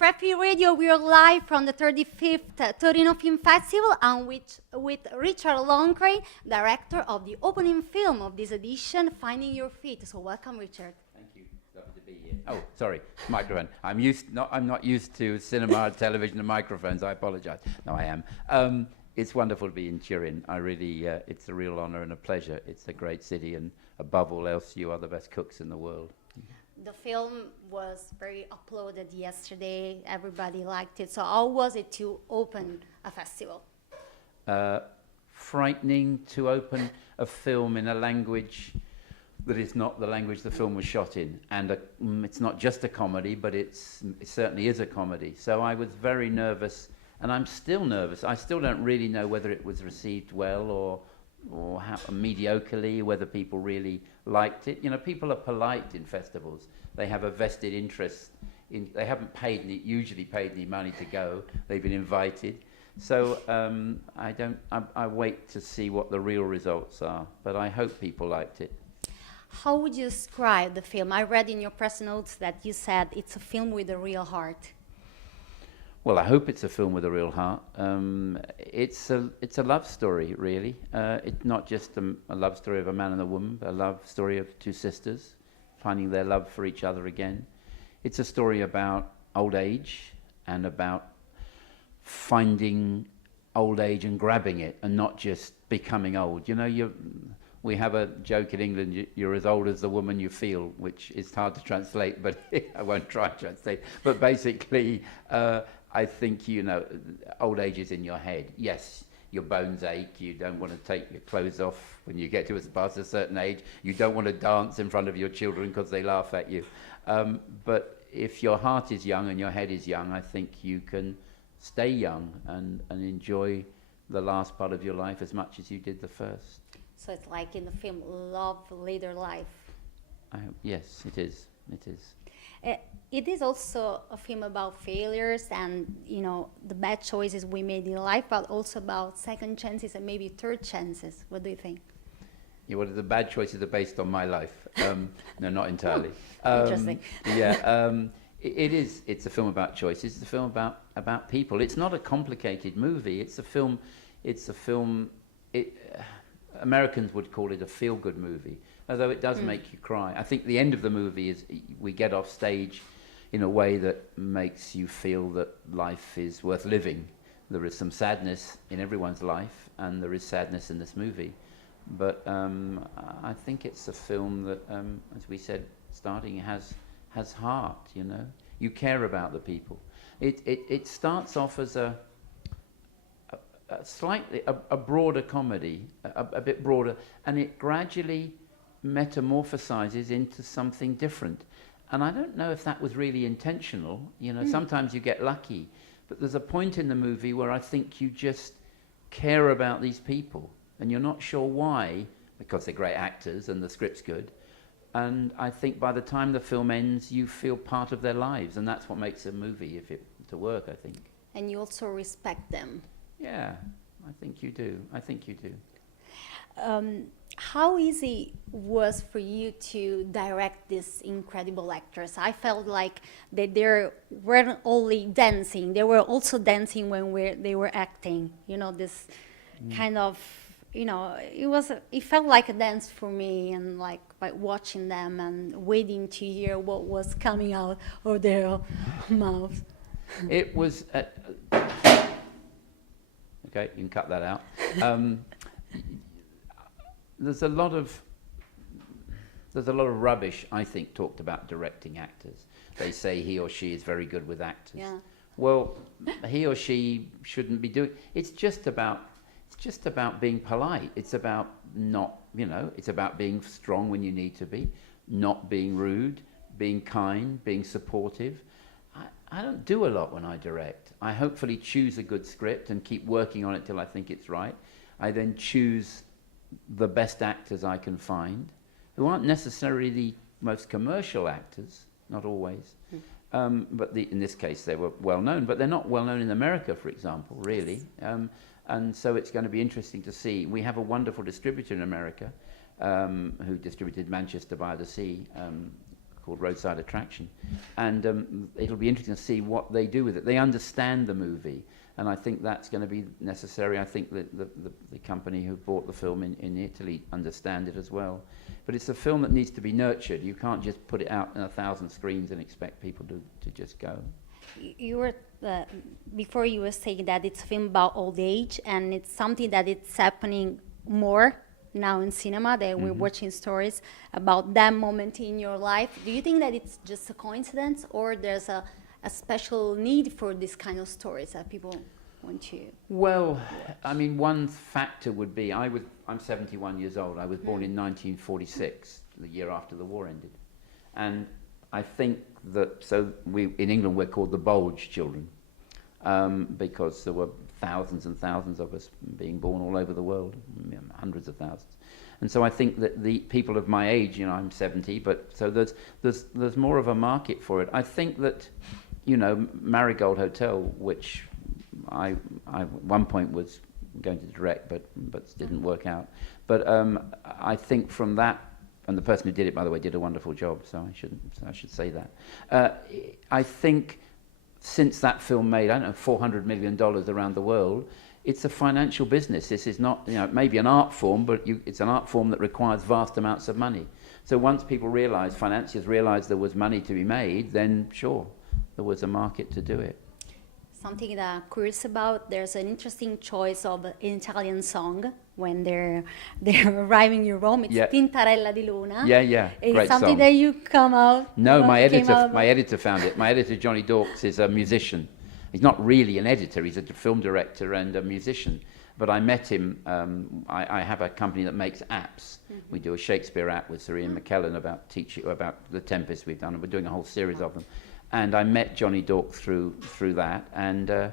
Freffy Radio, we are live from the 35th Torino Film Festival and with Richard Loncraine, director of the opening film of this edition, Finding Your Feet. So welcome, Richard. Thank you. Lovely to be here. Oh, sorry, microphone. I'm not used to cinema, television, and microphones. I apologise. No, I am. It's wonderful to be in Turin. I really, it's a real honour and a pleasure. It's a great city, and above all else, you are the best cooks in the world. The film was very uploaded yesterday. Everybody liked it. So how was it to open a festival? Frightening to open a film in a language that is not the language the film was shot in. And it's not just a comedy, but it certainly is a comedy. So I was very nervous, and I'm still nervous. I still don't really know whether it was received well or how mediocrely, whether people really liked it. You know, people are polite in festivals. They have a vested interest in. They haven't usually paid any money to go. They've been invited. So I wait to see what the real results are. But I hope people liked it. How would you describe the film? I read in your press notes that you said it's a film with a real heart. Well, I hope it's a film with a real heart. It's a love story, really. It's not just a love story of a man and a woman, but a love story of two sisters finding their love for each other again. It's a story about old age and about finding old age and grabbing it and not just becoming old. You know, we have a joke in England, you're as old as the woman you feel, which is hard to translate, but I won't try to translate. But basically, I think, you know, old age is in your head. Yes, your bones ache. You don't want to take your clothes off when you get to past a certain age. You don't want to dance in front of your children because they laugh at you. But if your heart is young and your head is young, I think you can stay young and enjoy the last part of your life as much as you did the first. So it's like in the film, Love Later Life. Yes, it is. It is. It is also a film about failures and, you know, the bad choices we made in life, but also about second chances and maybe third chances. What do you think? Yeah, well, the bad choices are based on my life. No, not entirely. Interesting. Yeah, it is. It's a film about choices. It's a film about people. It's not a complicated movie. It's a film. Americans would call it a feel-good movie, although it does make you cry. I think the end of the movie is we get off stage in a way that makes you feel that life is worth living. There is some sadness in everyone's life, and there is sadness in this movie. But I think it's a film that, as we said, starting has heart. You know, you care about the people. It starts off as a broader comedy, a bit broader, and it gradually metamorphosizes into something different. And I don't know if that was really intentional. You know, sometimes you get lucky, but there's a point in the movie where I think you just care about these people, and you're not sure why, because they're great actors and the script's good. And I think by the time the film ends, you feel part of their lives, and that's what makes a movie to work, I think. And you also respect them. Yeah, I think you do. How easy was for you to direct these incredible actors? I felt like they weren't only dancing; they were also dancing when they were acting. You know, this kind of, you know, it felt like a dance for me, and like by watching them and waiting to hear what was coming out of their mouths. It was. Okay, you can cut that out. There's a lot of rubbish, I think, talked about directing actors. They say he or she is very good with actors. Yeah. Well, he or she shouldn't be doing. It's just about being polite. It's about it's about being strong when you need to be, not being rude, being kind, being supportive. I don't do a lot when I direct. I hopefully choose a good script and keep working on it till I think it's right. I then choose the best actors I can find, who aren't necessarily the most commercial actors, not always. But in this case, they were well known, but they're not well known in America, for example, really. And so it's going to be interesting to see. We have a wonderful distributor in America who distributed Manchester by the Sea, called Roadside Attraction. And it'll be interesting to see what they do with it. They understand the movie, and I think that's going to be necessary. I think that the company who bought the film in Italy understand it as well. But it's a film that needs to be nurtured. You can't just put it out in 1,000 screens and expect people to just go. You were before you were saying that it's a film about old age, and it's something that it's happening more now in cinema, that we're watching stories about that moment in your life. Do you think that it's just a coincidence, or there's a special need for this kind of stories that people want to? Well, I mean, one factor would be I'm 71 years old. I was born in 1946, the year after the war ended. And I think that, so in England we're called the Bulge children, because there were thousands and thousands of us being born all over the world, hundreds of thousands. And so I think that the people of my age, you know, I'm 70, but so there's more of a market for it. I think that, you know, Marigold Hotel, which I at one point was going to direct, but didn't work out. But I think from that, and the person who did it, by the way, did a wonderful job, so I should say that. I think since that film made, I don't know, $400 million around the world, it's a financial business. This is not, you know, it may be an art form, but it's an art form that requires vast amounts of money. So once people realised, financiers realised there was money to be made, then sure, there was a market to do it. Something that I'm curious about, there's an interesting choice of an Italian song when they're arriving in Rome. It's Tintarella di Luna. Yeah. It's great something song. that you come out. No, my editor found it. My editor, Johnny Dawkes, is a musician. He's not really an editor. He's a film director and a musician. But I met him. I have a company that makes apps. We do a Shakespeare app with Sir Ian McKellen about The Tempest we've done, and we're doing a whole series of them. And I met Johnny Dawkes through that, and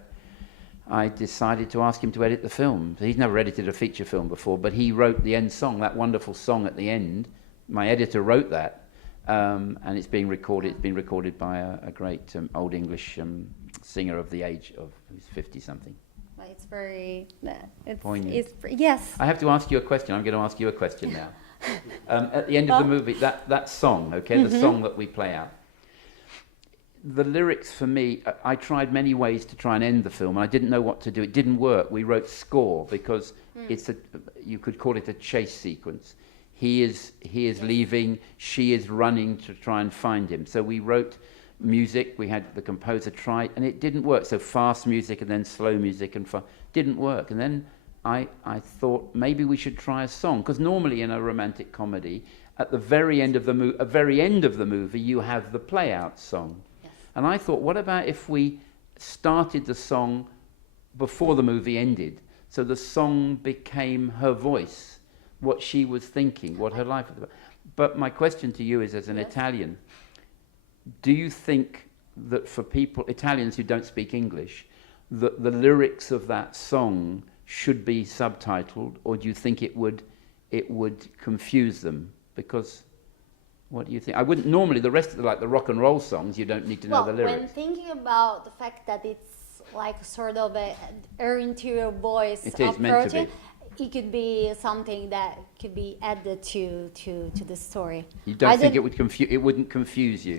I decided to ask him to edit the film. He's never edited a feature film before, but he wrote the end song, that wonderful song at the end. My editor wrote that, and it's being recorded. It's been recorded by a great Old English singer of the age of, who's 50-something. It's very... poignant. Yes. I have to ask you a question. I'm going to ask you a question now. At the end of the movie, that song, okay, the song that we play out, the lyrics for me, I tried many ways to try and end the film, and I didn't know what to do. It didn't work. We wrote score because you could call it a chase sequence. He is leaving, she is running to try and find him. So we wrote music, we had the composer try, and it didn't work. So fast music and then slow music and didn't work. And then I thought maybe we should try a song, because normally in a romantic comedy, at the very end of the movie, you have the play-out song. And I thought, what about if we started the song before the movie ended? So the song became her voice, what she was thinking, what her life was about. But my question to you is, as an Italian, do you think that for Italians who don't speak English, that the lyrics of that song should be subtitled, or do you think it would confuse them? Because... what do you think? I wouldn't normally, the rest of the rock and roll songs, you don't need to know the lyrics. When thinking about the fact that it's like sort of her interior voice approach, meant to be. It could be something that could be added to the story. You don't think it wouldn't confuse you?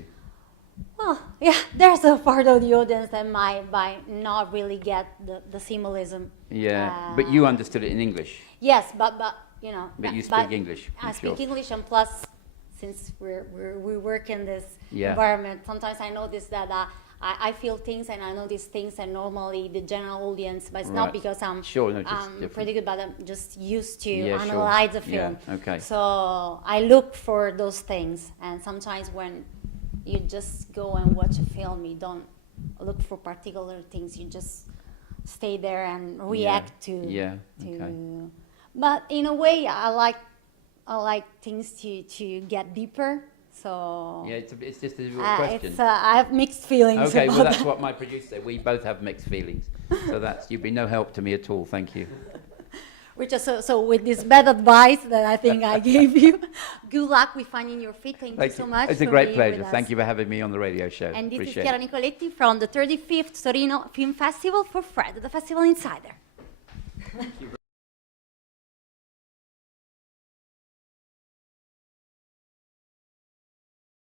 Well, yeah, there's a part of the audience that might not really get the symbolism. Yeah, but you understood it in English. Yes, but you know. But you speak English. I speak English, and plus, since we work in this environment, sometimes I notice that I feel things and I notice things that normally the general audience, but it's not because I'm pretty good, but I'm just used to analyze the film. Yeah, okay. So I look for those things, and sometimes when you just go and watch a film, you don't look for particular things. You just stay there and react to. Okay. But in a way, I like things to get deeper. So yeah, it's just a question. I have mixed feelings. Okay, well that's that. what my producer said. We both have mixed feelings. So you've been no help to me at all. Thank you. So with this bad advice that I think I gave you, good luck with finding your feet. Thank you so much. It's a great pleasure. Thank you for having me on the radio show. And this Appreciate is Chiara Nicoletti from the 35th Torino Film Festival for Fred, the Festival Insider. Thank you.